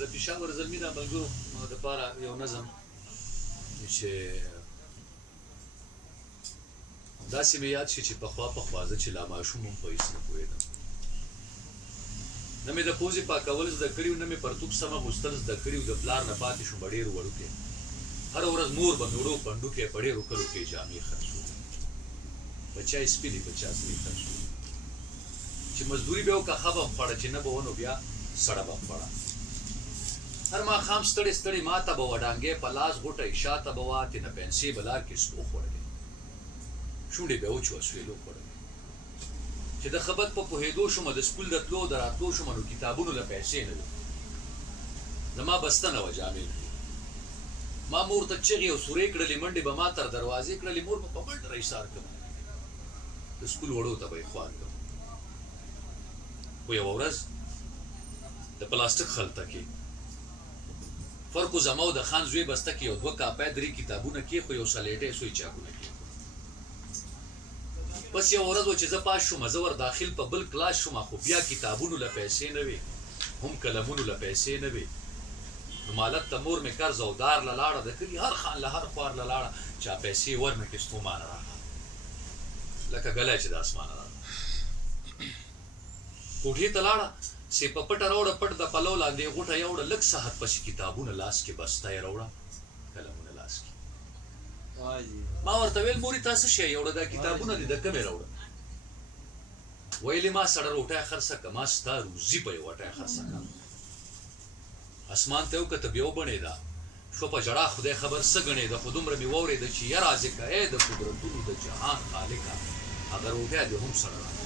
د پېښور زلمي د ملګرو دپاره یو نظم چې داسې مې یاد شي چې پخوا زه چې لا ماشوم هم په هېڅ نه پوهېدم، نه مې د پوزې پاکول زده کړي وو، نه مې پرتوګ سم اغوستل زده کړي وو. د پلار نه پاتې شوم په ډېرو وړوکې، هره ورځ مور به مې وړو پنډوکې په ډېرو کلو کې جامې خرڅولې، په چا یې سپینې په چا سرې خرڅولې، چې مزدوري به وکړه ښه به م خوړه، چې نه به ونه بیا سړه به م خوړه. هر ماښام ستړې ستړې ما ته به وه ډانګې په لاس غوټه شاته به وه تېنه پنسې به لار کې سپو خوړلې، شونډې به یې وچ وه سوېلو خوړلې. چې د خبت په پوهېدو شومه د سکول د تلو د راتلو شومه نو کتابونو له پیسې نه وې، زما بسته نه وه جامې نه وې. ما مور ته چغې او سورې کړلې، منډې به ما تر دروازې کړلې، مور به په منډه راایسار کړم، د سکول وړو ته به یې خوار کړم. خو یوه ورځ د پلاستیک خلطه کې فرقو زما او د خان زوی بسته کې یو دوه کاپۍ 3 کتابونه کېښو، یو سلیټی سوی چاقونه کېښو. بس یو ورځ و چې زه پاس شوم، زه ور داخل په بل کلاس شوم، خو بیا کتابونو له پیسې نه وې، هم قلمونو له پیسې نه وې. نو مالک ته مور مې قرض او دار له لاړه، د کلي هر خان له هر خوار له لاړه، چا پیسې ورنه کې ستومانه راغله لکه ګلی چې د اسمانه راغله. کوټې ته لاړه، سې په پټه راوړه، پټ د پلو لاندې غوټه یوړه، لږ ساعت پسې کتابونه لاس کې، بسته یې راوړه، قلمونه لاس کې. ما ورته ویل مورې تا څه شی یوړه، دا کتابونه دې د کومې راوړه؟ ویلې ما سړه روټۍ خرڅه که، ما ستا روزي په یوه ټۍ خرڅه که. اسمان ته یې وکته بیا وبڼېده، شو په ژړا خدای خبر څه ګڼېده، خو دومره مې واورېده چې یه رازقه ای د قدرتونو د جهان خالقه، هغه روټۍ دې هم سړه راغله،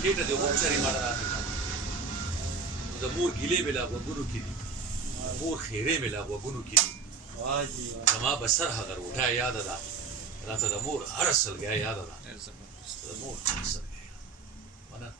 خېټه دې هم سرې مړه راغله. د مور ګیلې مې لا غوږونو کې دي، د مور خیرې مې لا غوږونو کې دي. زما به سر هغه روټۍ یاده ده، راته د مور هره سلګۍ یاده ده، د مور هره سلګۍ یاده ده. مننه.